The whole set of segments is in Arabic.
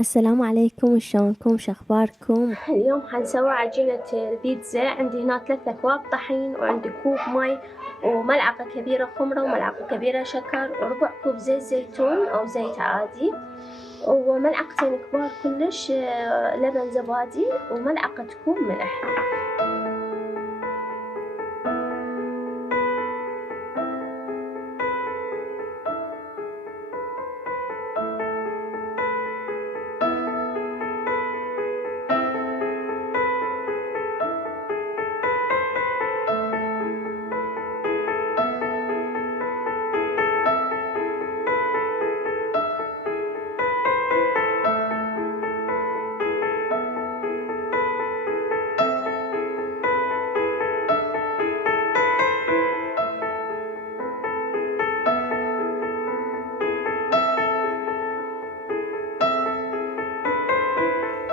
السلام عليكم، شلونكم؟ شخباركم؟ اليوم حنسوي عجينة البيتزا. عندي هنا 3 أكواب طحين، وعندي كوب مي، وملعقة كبيرة خمرة، وملعقة كبيرة شكر، وربع كوب زيت زيتون أو زيت عادي، وملعقتين كبار كلش لبن زبادي، وملعقة كوب ملح.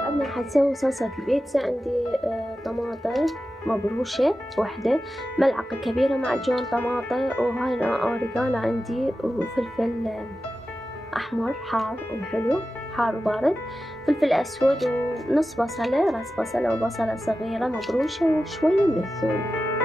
أنا حسوي صلصة البيتزا. عندي طماطة مبروشة واحدة، ملعقة كبيرة معجون طماطة، وهاي أوريجانو عندي، وفلفل أحمر حار وحلو، حار وبارد، فلفل أسود، ونص بصلة، راس بصلة وبصلة صغيرة مبروشة، وشوية من الثوم.